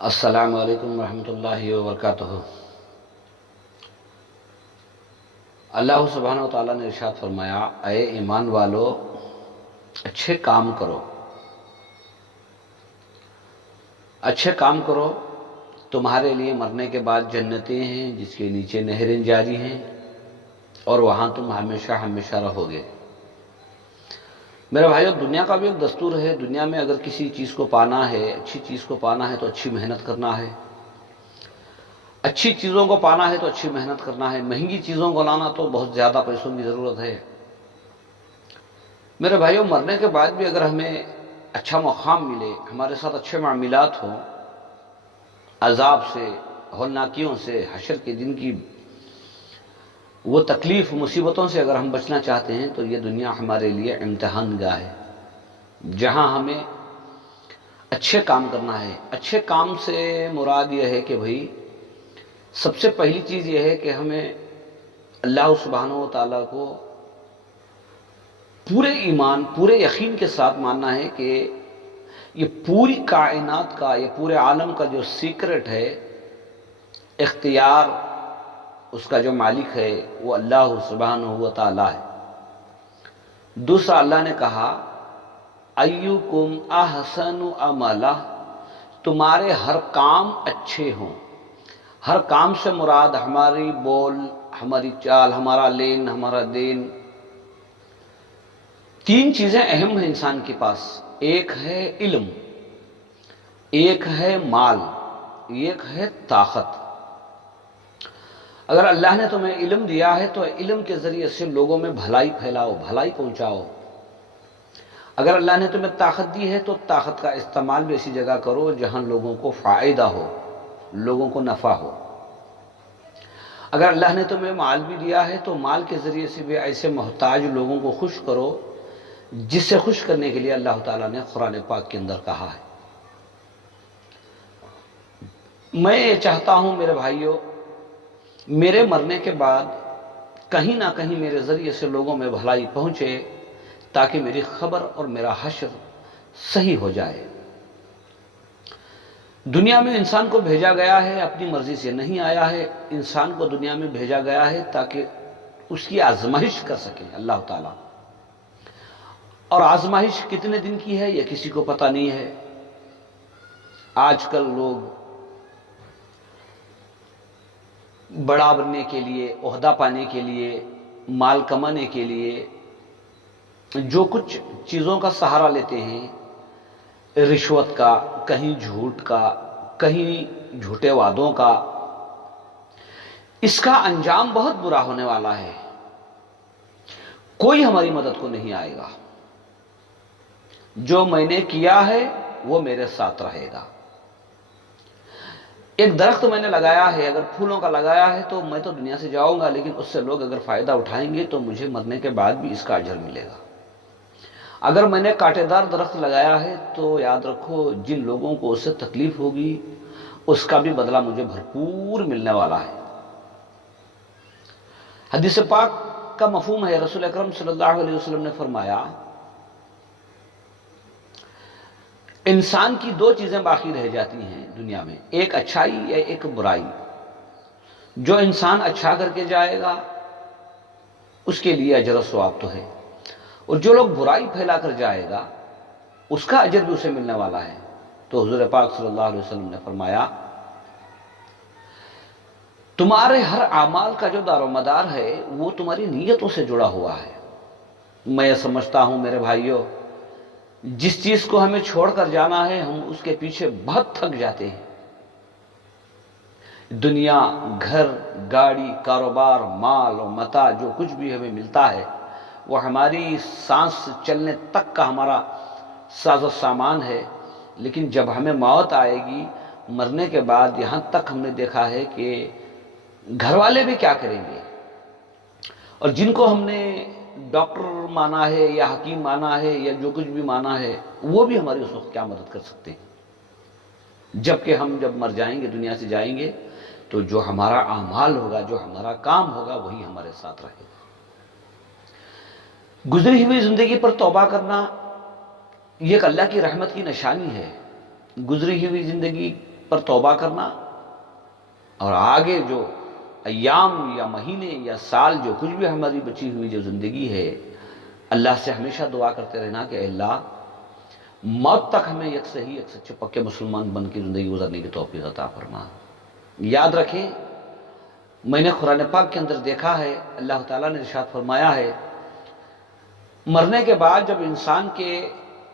السلام علیکم ورحمۃ اللہ وبرکاتہ۔ اللہ سبحانہ و تعالیٰ نے ارشاد فرمایا، اے ایمان والو اچھے کام کرو، اچھے کام کرو، تمہارے لیے مرنے کے بعد جنتیں ہیں جس کے نیچے نہریں جاری ہیں اور وہاں تم ہمیشہ ہمیشہ رہو گے۔ میرے بھائیو، دنیا کا بھی ایک دستور ہے، دنیا میں اگر کسی چیز کو پانا ہے، اچھی چیز کو پانا ہے تو اچھی محنت کرنا ہے، اچھی چیزوں کو پانا ہے تو اچھی محنت کرنا ہے، مہنگی چیزوں کو لانا تو بہت زیادہ پیسوں کی ضرورت ہے۔ میرے بھائیو، مرنے کے بعد بھی اگر ہمیں اچھا مقام ملے، ہمارے ساتھ اچھے معاملات ہوں، عذاب سے، ہولناکیوں سے، حشر کے دن کی وہ تکلیف مصیبتوں سے اگر ہم بچنا چاہتے ہیں تو یہ دنیا ہمارے لیے امتحان گاہ ہے، جہاں ہمیں اچھے کام کرنا ہے۔ اچھے کام سے مراد یہ ہے کہ بھئی سب سے پہلی چیز یہ ہے کہ ہمیں اللہ سبحانہ و تعالیٰ کو پورے ایمان، پورے یقین کے ساتھ ماننا ہے کہ یہ پوری کائنات کا، یہ پورے عالم کا جو سیکرٹ ہے، اختیار اس کا جو مالک ہے وہ اللہ سبحانہ و تعالیٰ ہے۔ دوسرا اللہ نے کہا، ایُّکم احسن عملا، تمہارے ہر کام اچھے ہوں۔ ہر کام سے مراد ہماری بول، ہماری چال، ہمارا لین، ہمارا دین۔ تین چیزیں اہم ہیں انسان کے پاس، ایک ہے علم، ایک ہے مال، ایک ہے طاقت۔ اگر اللہ نے تمہیں علم دیا ہے تو علم کے ذریعے سے لوگوں میں بھلائی پھیلاؤ، بھلائی پہنچاؤ۔ اگر اللہ نے تمہیں طاقت دی ہے تو طاقت کا استعمال بھی ایسی جگہ کرو جہاں لوگوں کو فائدہ ہو، لوگوں کو نفع ہو۔ اگر اللہ نے تمہیں مال بھی دیا ہے تو مال کے ذریعے سے بھی ایسے محتاج لوگوں کو خوش کرو جس سے خوش کرنے کے لیے اللہ تعالیٰ نے قرآن پاک کے اندر کہا ہے۔ میں یہ چاہتا ہوں میرے بھائیوں، میرے مرنے کے بعد کہیں نہ کہیں میرے ذریعے سے لوگوں میں بھلائی پہنچے تاکہ میری خبر اور میرا حشر صحیح ہو جائے۔ دنیا میں انسان کو بھیجا گیا ہے، اپنی مرضی سے نہیں آیا ہے، انسان کو دنیا میں بھیجا گیا ہے تاکہ اس کی آزمائش کر سکے اللہ تعالیٰ۔ اور آزمائش کتنے دن کی ہے یہ کسی کو پتہ نہیں ہے۔ آج کل لوگ بڑا بننے کے لیے، عہدہ پانے کے لیے، مال کمانے کے لیے جو کچھ چیزوں کا سہارا لیتے ہیں، رشوت کا، کہیں جھوٹ کا، کہیں جھوٹے وعدوں کا، اس کا انجام بہت برا ہونے والا ہے۔ کوئی ہماری مدد کو نہیں آئے گا۔ جو میں نے کیا ہے وہ میرے ساتھ رہے گا۔ ایک درخت میں نے لگایا ہے، اگر پھولوں کا لگایا ہے تو میں تو دنیا سے جاؤں گا، لیکن اس سے لوگ اگر فائدہ اٹھائیں گے تو مجھے مرنے کے بعد بھی اس کا اجر ملے گا۔ اگر میں نے کانٹے دار درخت لگایا ہے تو یاد رکھو جن لوگوں کو اس سے تکلیف ہوگی اس کا بھی بدلہ مجھے بھرپور ملنے والا ہے۔ حدیث پاک کا مفہوم ہے، رسول اکرم صلی اللہ علیہ وسلم نے فرمایا، انسان کی دو چیزیں باقی رہ جاتی ہیں دنیا میں، ایک اچھائی یا ایک برائی۔ جو انسان اچھا کر کے جائے گا اس کے لیے اجر و ثواب تو ہے، اور جو لوگ برائی پھیلا کر جائے گا اس کا اجر بھی اسے ملنے والا ہے۔ تو حضور پاک صلی اللہ علیہ وسلم نے فرمایا، تمہارے ہر اعمال کا جو دار و مدار ہے وہ تمہاری نیتوں سے جڑا ہوا ہے۔ میں یہ سمجھتا ہوں میرے بھائیوں، جس چیز کو ہمیں چھوڑ کر جانا ہے ہم اس کے پیچھے بہت تھک جاتے ہیں۔ دنیا، گھر، گاڑی، کاروبار، مال و متاع جو کچھ بھی ہمیں ملتا ہے وہ ہماری سانس چلنے تک کا ہمارا ساز و سامان ہے، لیکن جب ہمیں موت آئے گی، مرنے کے بعد یہاں تک ہم نے دیکھا ہے کہ گھر والے بھی کیا کریں گے، اور جن کو ہم نے ڈاکٹر مانا ہے یا حکیم مانا ہے یا جو کچھ بھی مانا ہے وہ بھی ہماری اس وقت کیا مدد کر سکتے ہیں۔ جبکہ ہم جب مر جائیں گے، دنیا سے جائیں گے، تو جو ہمارا اعمال ہوگا، جو ہمارا کام ہوگا وہی ہمارے ساتھ رہے گا۔ گزری ہوئی زندگی پر توبہ کرنا یہ ایک اللہ کی رحمت کی نشانی ہے۔ گزری ہوئی زندگی پر توبہ کرنا، اور آگے جو ایام یا مہینے یا سال جو کچھ بھی ہماری بچی ہوئی جو زندگی ہے، اللہ سے ہمیشہ دعا کرتے رہنا کہ اے اللہ موت تک ہمیں یک صحیح یک سچے پکے مسلمان بن کے زندگی گزارنے کی توفیق عطا فرما۔ یاد رکھیں، میں نے قرآن پاک کے اندر دیکھا ہے، اللہ تعالیٰ نے ارشاد فرمایا ہے، مرنے کے بعد جب انسان کے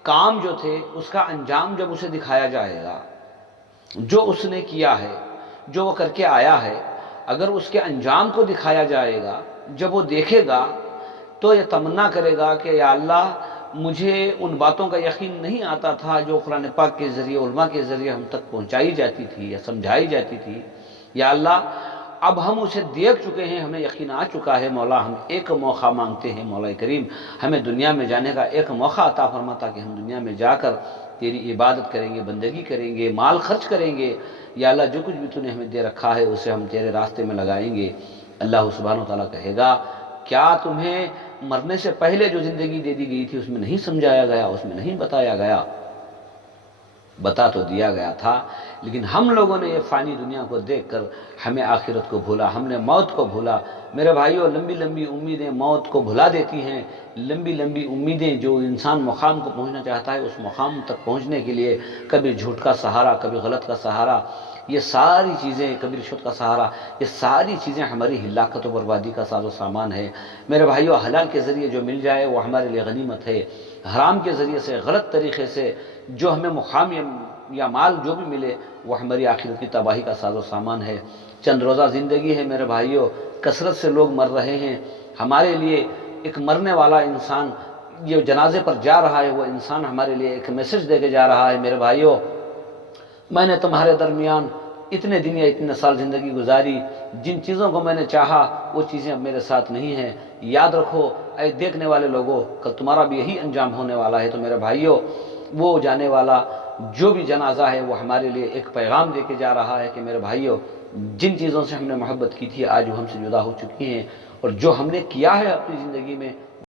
کام جو تھے اس کا انجام جب اسے دکھایا جائے گا، جو اس نے کیا ہے، جو وہ کر کے آیا ہے، اگر اس کے انجام کو دکھایا جائے گا، جب وہ دیکھے گا تو یہ تمنا کرے گا کہ یا اللہ مجھے ان باتوں کا یقین نہیں آتا تھا جو قرآن پاک کے ذریعے، علماء کے ذریعے ہم تک پہنچائی جاتی تھی یا سمجھائی جاتی تھی، یا اللہ اب ہم اسے دیکھ چکے ہیں، ہمیں یقین آ چکا ہے، مولا ہم ایک موقع مانگتے ہیں، مولا کریم ہمیں دنیا میں جانے کا ایک موقع عطا فرما تاکہ ہم دنیا میں جا کر تیری عبادت کریں گے، بندگی کریں گے، مال خرچ کریں گے، یا اللہ جو کچھ بھی تو نے ہمیں دے رکھا ہے اسے ہم تیرے راستے میں لگائیں گے۔ اللہ سبحانہ و تعالیٰ کہے گا کیا تمہیں مرنے سے پہلے جو زندگی دے دی گئی تھی اس میں نہیں سمجھایا گیا، اس میں نہیں بتایا گیا؟ بتا تو دیا گیا تھا، لیکن ہم لوگوں نے یہ فانی دنیا کو دیکھ کر ہمیں آخرت کو بھولا، ہم نے موت کو بھولا۔ میرے بھائیوں، لمبی لمبی امیدیں موت کو بھلا دیتی ہیں، لمبی لمبی امیدیں جو انسان مقام کو پہنچنا چاہتا ہے اس مقام تک پہنچنے کے لیے کبھی جھوٹ کا سہارا، کبھی غلط کا سہارا، یہ ساری چیزیں، کبھی رشوت کا سہارا، یہ ساری چیزیں ہماری ہلاکت و بربادی کا ساز و سامان ہے۔ میرے بھائیوں، حلال کے ذریعے جو مل جائے وہ ہمارے لیے غنیمت ہے، حرام کے ذریعے سے، غلط طریقے سے جو ہمیں مقام یا مال جو بھی ملے وہ ہماری آخرت کی تباہی کا ساز و سامان ہے۔ چند روزہ زندگی ہے میرے بھائیوں، کثرت سے لوگ مر رہے ہیں، ہمارے لیے ایک مرنے والا انسان جو جنازے پر جا رہا ہے وہ انسان ہمارے لیے ایک میسج دے کے جا رہا ہے، میرے بھائیوں میں نے تمہارے درمیان اتنے دن یا اتنے سال زندگی گزاری، جن چیزوں کو میں نے چاہا وہ چیزیں اب میرے ساتھ نہیں ہیں، یاد رکھو اے دیکھنے والے لوگوں، کل تمہارا بھی یہی انجام ہونے والا ہے۔ تو میرے بھائیوں، وہ جانے والا جو بھی جنازہ ہے وہ ہمارے لیے ایک پیغام دے کے جا رہا ہے کہ میرے بھائیوں جن چیزوں سے ہم نے محبت کی تھی آج وہ ہم سے جدا ہو چکی ہیں، اور جو ہم نے کیا ہے اپنی زندگی میں